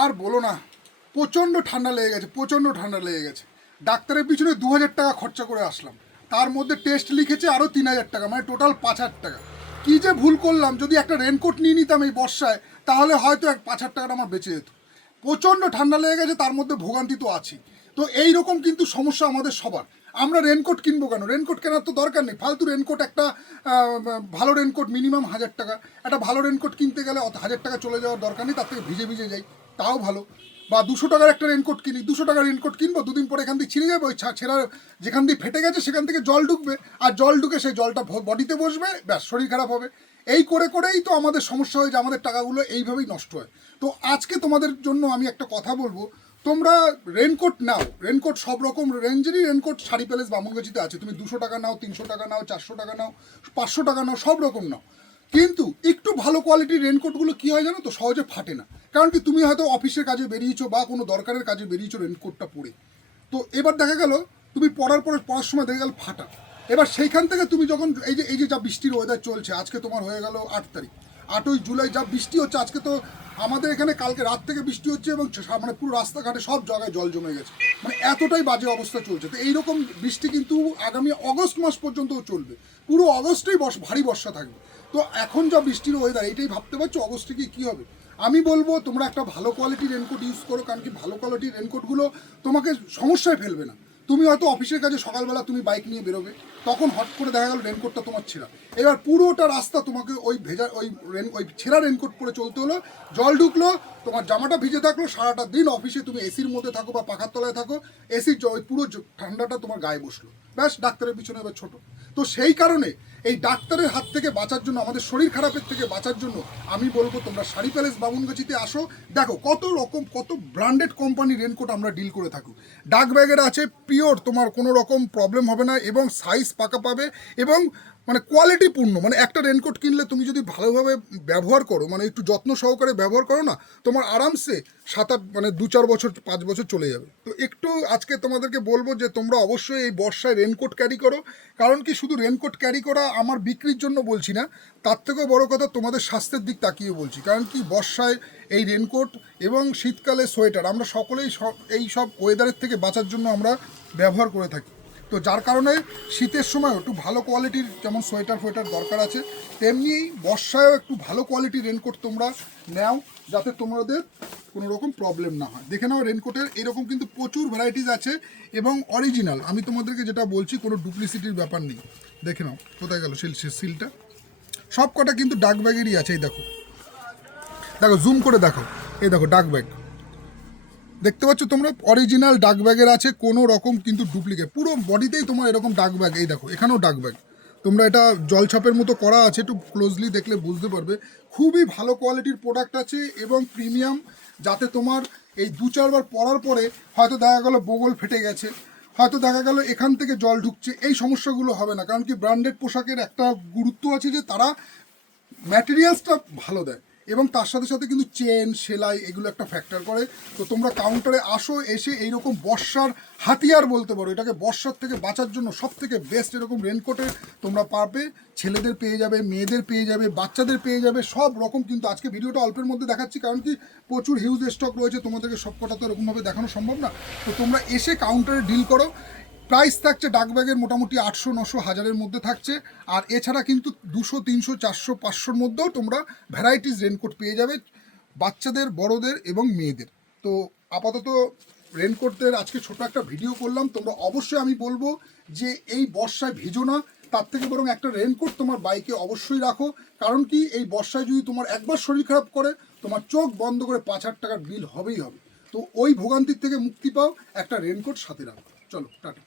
আর বলো না, প্রচণ্ড ঠান্ডা লেগে গেছে, প্রচণ্ড ঠান্ডা লেগে গেছে। ডাক্তারের পিছনে দু হাজার টাকা খরচা করে আসলাম। তার মধ্যে টেস্ট লিখেছে আরও তিন হাজার টাকা মানে টোটাল পাঁচ হাজার টাকা। কী যে ভুল করলাম, যদি একটা রেনকোট নিয়ে নিতাম এই বর্ষায়, তাহলে হয়তো এক পাঁচ হাজার টাকাটা আমার বেঁচে যেত। প্রচণ্ড ঠান্ডা লেগে গেছে, তার মধ্যে ভোগান্তি তো আছেই। তো এই রকম কিন্তু সমস্যা আমাদের সবার। আমরা রেনকোট কিনবো কেন? রেনকোট কেনার তো দরকার নেই। ফালতু রেনকোট একটা ভালো রেনকোট মিনিমাম হাজার টাকা। একটা ভালো রেনকোট কিনতে গেলে অত হাজার টাকা চলে যাওয়ার দরকার নেই, তার থেকে ভিজে ভিজে যাই। তাও ভালো। বা দুশো টাকার একটা রেনকোট কিনি, দুশো টাকার রেনকোট কিনবো, দুদিন পরে এখান থেকে ছিঁড়ে যাবে, ওই ছেঁড়া যেখান দিয়ে ফেটে গেছে সেখান থেকে জল ঢুকবে। আর জল ঢুকে সেই জলটা বডিতে বসবে, ব্যাস, শরীর খারাপ হবে। এই করে করেই তো আমাদের সমস্যা হয় যে আমাদের টাকাগুলো এইভাবেই নষ্ট হয়। তো আজকে তোমাদের জন্য আমি একটা কথা বলব। তোমরা রেনকোট নাও। রেনকোট সব রকম রেঞ্জেরই রেনকোট শাড়ি প্যালেস বামনগাছিতে আছে। তুমি দুশো টাকা নাও, তিনশো টাকা নাও, চারশো টাকা নাও, পাঁচশো টাকা নাও, সব রকম নাও। কিন্তু একটু ভালো কোয়ালিটির রেনকোটগুলো কী হয় জানো তো? সহজে ফাটে না। কারণ কি, তুমি হয়তো অফিসের কাজে বেরিয়েছো বা কোনো দরকারের কাজে বেরিয়েছো রেনকোটটা পরে। তো এবার দেখা গেল, তুমি পড়ার পরে পড়ার সময় দেখা গেল ফাটা। এবার সেইখান থেকে তুমি যখন এই যে এই যে যা বৃষ্টির ওয়েদার চলছে, আজকে তোমার হয়ে গেল আট তারিখ। আটই জুলাই যা বৃষ্টি হচ্ছে, আজকে তো আমাদের এখানে কালকে রাত থেকে বৃষ্টি হচ্ছে এবং মানে পুরো রাস্তাঘাটে সব জায়গায় জল জমে গেছে। মানে এতটাই বাজে অবস্থা চলছে। তো এইরকম বৃষ্টি কিন্তু আগামী অগস্ট মাস পর্যন্তও চলবে। পুরো অগস্টেই বর্ষ ভারী বর্ষা থাকবে। তো এখন যা বৃষ্টির ওয়েদার এইটাই ভাবতে পারছ অগস্টে কি কী হবে? আমি বলব, তোমরা একটা ভালো কোয়ালিটির রেনকোট ইউজ করো, কারণ কি ভালো কোয়ালিটির রেনকোটগুলো তোমাকে সমস্যায় ফেলবে না। তুমি হয়তো অফিসের কাজে সকালবেলা তুমি বাইক নিয়ে বেরোবে, তখন হট করে দেখা গেল রেনকোটটা তোমার ছেঁড়া। এবার পুরোটা রাস্তা তোমাকে ওই ভেজা, ওই রেন ওই ছেঁড়া রেনকোট পরে চলতে হলো, জল ঢুকলো, তোমার জামাটা ভিজে থাকল, সারাটা দিন অফিসে তুমি এসির মধ্যে থাকো বা পাখার তলায় থাকো এসির ওই পুরো ঠান্ডাটা তোমার গায়ে বসল। ব্যাস, ডাক্তারের পিছনে এবার ছোট। তো সেই কারণে এই ডাক্তারের হাত থেকে বাঁচার জন্য, আমাদের শরীর খারাপের থেকে বাঁচার জন্য আমি বলব তোমরা শাড়ি প্যালেস, বামুনগাছিতে আসো। দেখো, কত রকম, কত ব্র্যান্ডেড কোম্পানি রেনকোট আমরা ডিল করে থাকি। ডাক ব্যাগের আছে পিওর, তোমার কোনো রকম প্রবলেম হবে না এবং সাইজ পাকা পাবে এবং মানে কোয়ালিটিপূর্ণ মানে একটা রেনকোট কিনলে তুমি যদি ভালোভাবে ব্যবহার করো মানে একটু যত্ন সহকারে ব্যবহার করো না, তোমার আরামসে সাত আট মানে দু চার বছর, পাঁচ বছর চলে যাবে। তো একটু আজকে তোমাদেরকে বলব যে তোমরা অবশ্যই এই বর্ষায় রেনকোট ক্যারি করো। কারণ কি শুধু রেনকোট ক্যারি করা আমার বিক্রির জন্য বলছি না, তার থেকেও বড় কথা তোমাদের স্বাস্থ্যের দিক তাকিয়ে বলছি। কারণ কি বর্ষায় এই রেনকোট এবং শীতকালে সোয়েটার আমরা সকলেই সব, এই সব ওয়েদারের থেকে বাঁচার জন্য আমরা ব্যবহার করে থাকি। তো যার কারণে শীতের সময় একটু ভালো কোয়ালিটির যেমন সোয়েটার ফোয়েটার দরকার আছে, তেমনি বর্ষায়ও একটু ভালো কোয়ালিটির রেনকোট তোমরা নাও যাতে তোমাদের কোনো রকম প্রবলেম না হয়। দেখে নাও রেনকোটের, এরকম কিন্তু প্রচুর ভ্যারাইটিস আছে এবং অরিজিনাল আমি তোমাদেরকে যেটা বলছি, কোনো ডুপ্লিসিটির ব্যাপার নেই। দেখে নাও, কোথায় গেল সিল সিলটা সব কটা কিন্তু ডাক ব্যাগেরই আছে, এই দেখো। দেখো জুম করে দেখো এই দেখো ডাক ব্যাগ দেখতে পাচ্ছ তোমরা অরিজিনাল ডাক ব্যাগের আছে, কোনো রকম কিন্তু ডুপ্লিকেট পুরো বডিতেই তোমার এরকম ডাক ব্যাগ এই দেখো, এখানেও ডাক ব্যাগ তোমরা এটা জলছাপের মতো করা আছে, একটু ক্লোজলি দেখলে বুঝতে পারবে। খুবই ভালো কোয়ালিটির প্রোডাক্ট আছে এবং প্রিমিয়াম যাতে তোমার এই দু চারবার পরার পরে হয়তো দেখা গেল বগল ফেটে গেছে, হয়তো দেখা গেল এখান থেকে জল ঢুকছে, এই সমস্যাগুলো হবে না। কারণ কি ব্র্যান্ডেড পোশাকের একটা গুরুত্ব আছে যে তারা ম্যাটেরিয়ালসটা ভালো দেয়। এবং তার সাথে সাথে কিন্তু চেন, সেলাই এগুলো একটা ফ্যাক্টর করে। তো তোমরা কাউন্টারে আসো, এসে এইরকম বর্ষার হাতিয়ার বলতে পারো। এটাকে বর্ষার থেকে বাঁচার জন্য সব থেকে বেস্ট এরকম রেনকোটে তোমরা পাবে। ছেলেদের পেয়ে যাবে, মেয়েদের পেয়ে যাবে, বাচ্চাদের পেয়ে যাবে, সব রকম কিন্তু আজকে ভিডিওটা অল্পের মধ্যে দেখাচ্ছি, কারণ কি প্রচুর হিউজ স্টক রয়েছে, তোমাদেরকে সব কটা তো এরকমভাবে দেখানো সম্ভব না। তো তোমরা এসে কাউন্টারে ডিল করো। প্রাইস থাকছে ডাক ব্যাগের মোটামুটি আটশো, নশো, হাজারের মধ্যে থাকছে। আর এছাড়া কিন্তু দুশো, তিনশো, চারশো, পাঁচশোর মধ্যেও তোমরা ভ্যারাইটিস রেনকোট পেয়ে যাবে বাচ্চাদের, বড়দের এবং মেয়েদের। তো আপাতত রেনকোটদের আজকে ছোট একটা ভিডিও করলাম। তোমরা অবশ্যই আমি বলব যে এই বর্ষায় ভিজো না। তার থেকে বরং একটা রেনকোট তোমার বাইকে অবশ্যই রাখো। কারণ কি? এই বর্ষায় যদি তোমার একবার শরীর খারাপ করে, তোমার চোখ বন্ধ করে পাঁচ হাজার টাকার বিল হবেই হবে। তো ওই ভোগান্তির থেকে মুক্তি পাও, একটা রেনকোট সাথে রাখো। চলো, টাটা।